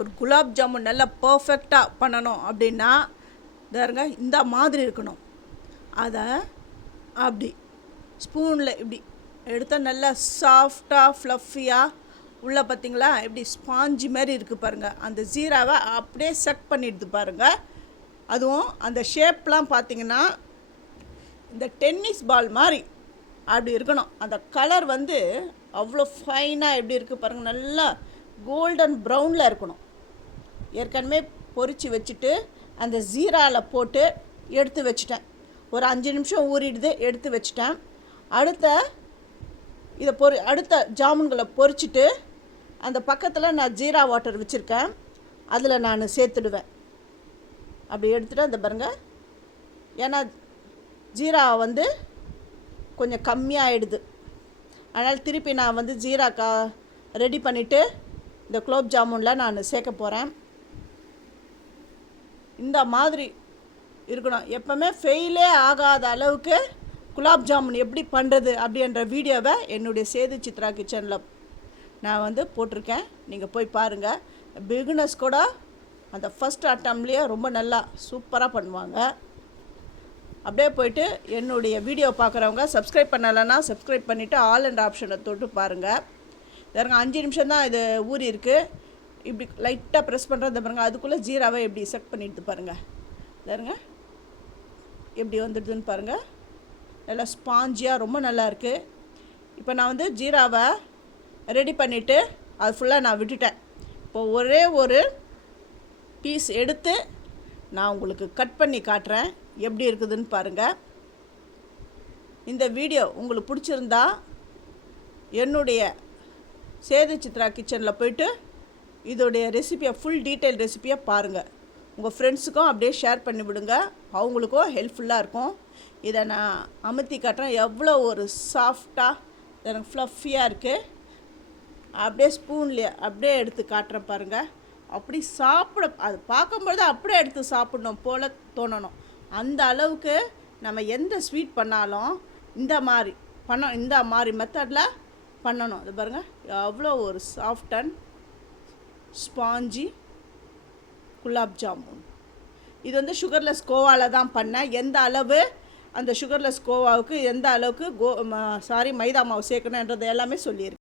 ஒரு குலாப் ஜாமுன் நல்லா பர்ஃபெக்டாக பண்ணணும் அப்படின்னா பாருங்க இந்த மாதிரி இருக்கணும். அதை அப்படி ஸ்பூனில் இப்படி எடுத்தால் நல்லா சாஃப்டாக ஃப்ளஃபியாக உள்ளே பார்த்திங்களா எப்படி ஸ்பாஞ்சி மாதிரி இருக்குது பாருங்கள். அந்த ஜீராவை அப்படியே செக் பண்ணிடுது பாருங்கள். அதுவும் அந்த ஷேப்லாம் பார்த்திங்கன்னா இந்த டென்னிஸ் பால் மாதிரி அப்படி இருக்கணும். அந்த கலர் வந்து அவ்வளோ ஃபைனாக எப்படி இருக்குது பாருங்கள். நல்லா கோல்டன் ப்ரௌனில் இருக்கணும். ஏற்கனவே பொரித்து வச்சுட்டு அந்த ஜீராவில் போட்டு எடுத்து வச்சுட்டேன். ஒரு 5 நிமிஷம் ஊறிடுது, எடுத்து வச்சுட்டேன். அடுத்த ஜாமுன்களை பொரிச்சிட்டு அந்த பக்கத்தில் நான் ஜீரா வாட்டர் வச்சுருக்கேன், அதில் நான் சேர்த்துடுவேன். அப்படி எடுத்துகிட்டு அந்த பாருங்கள், ஏன்னா ஜீரா வந்து கொஞ்சம் கம்மியாகிடுது. அதனால் திருப்பி நான் வந்து ஜீரா ரெடி பண்ணிவிட்டு இந்த குலோப் ஜாமுனில் நான் சேர்க்க போகிறேன். இந்த மாதிரி இருக்கணும். எப்போவுமே ஃபெயிலே ஆகாத அளவுக்கு குலாப் ஜாமுன் எப்படி பண்ணுறது அப்படின்ற வீடியோவை என்னுடைய சேது சித்ரா கிச்சனில் நான் வந்து போட்டிருக்கேன். நீங்கள் போய் பாருங்கள். பிகினர்ஸ் கூட அந்த ஃபஸ்ட் அட்டம்ப்ட்லேயே ரொம்ப நல்லா சூப்பராக பண்ணுவாங்க. அப்படியே போய்ட்டு என்னுடைய வீடியோ பார்க்குறவங்க சப்ஸ்கிரைப் பண்ணலைன்னா சப்ஸ்கிரைப் பண்ணிவிட்டு ஆல் அண்ட் ஆப்ஷனை தொட்டு பாருங்கள். பாருங்க 5 நிமிஷம் தான் இது ஊறி இருக்குது. இப்படி லைட்டாக ப்ரெஸ் பண்ணுறது பாருங்கள். அதுக்குள்ளே ஜீராவை எப்படி செக் பண்ணிட்டு பாருங்கள். பாருங்க எப்படி வந்துடுதுன்னு பாருங்கள். நல்லா ஸ்பாஞ்சியாக ரொம்ப நல்லா இருக்குது. இப்போ நான் வந்து ஜீராவை ரெடி பண்ணிவிட்டு அது ஃபுல்லாக நான் விட்டுட்டேன். இப்போ ஒரே ஒரு பீஸ் எடுத்து நான் உங்களுக்கு கட் பண்ணி காட்டுறேன் எப்படி இருக்குதுன்னு பாருங்கள். இந்த வீடியோ உங்களுக்கு பிடிச்சிருந்தா என்னுடைய சேது சித்ரா கிச்சனில் போய்ட்டு இதோடைய ரெசிபியை ஃபுல் டீட்டெயில் ரெசிபியை பாருங்கள். உங்கள் ஃப்ரெண்ட்ஸுக்கும் அப்படியே ஷேர் பண்ணி விடுங்க, அவங்களுக்கும் ஹெல்ப்ஃபுல்லாக இருக்கும். இதை நான் அமுத்தி காட்டுறேன். எவ்வளோ ஒரு சாஃப்டாக எனக்கு ஃப்ளஃபியாக இருக்குது. அப்படியே ஸ்பூன்லேயே அப்படியே எடுத்து காட்டுறேன் பாருங்கள். அப்படி அது பார்க்கும்பொழுது அப்படியே எடுத்து சாப்பிடணும் போல் தோணணும். அந்த அளவுக்கு நம்ம எந்த ஸ்வீட் பண்ணாலும் இந்த மாதிரி மெத்தடில் பண்ணணும். அது பாருங்கள் எவ்வளோ ஒரு soft and spongy gulab jamun. இது வந்து சுகர்லெஸ் கோவாவில் தான் பண்ணேன். எந்த அளவு அந்த சுகர்லெஸ் கோவாவுக்கு எந்த அளவுக்கு மைதா மாவு சேர்க்கணுன்றது எல்லாமே சொல்லியிருக்கேன்.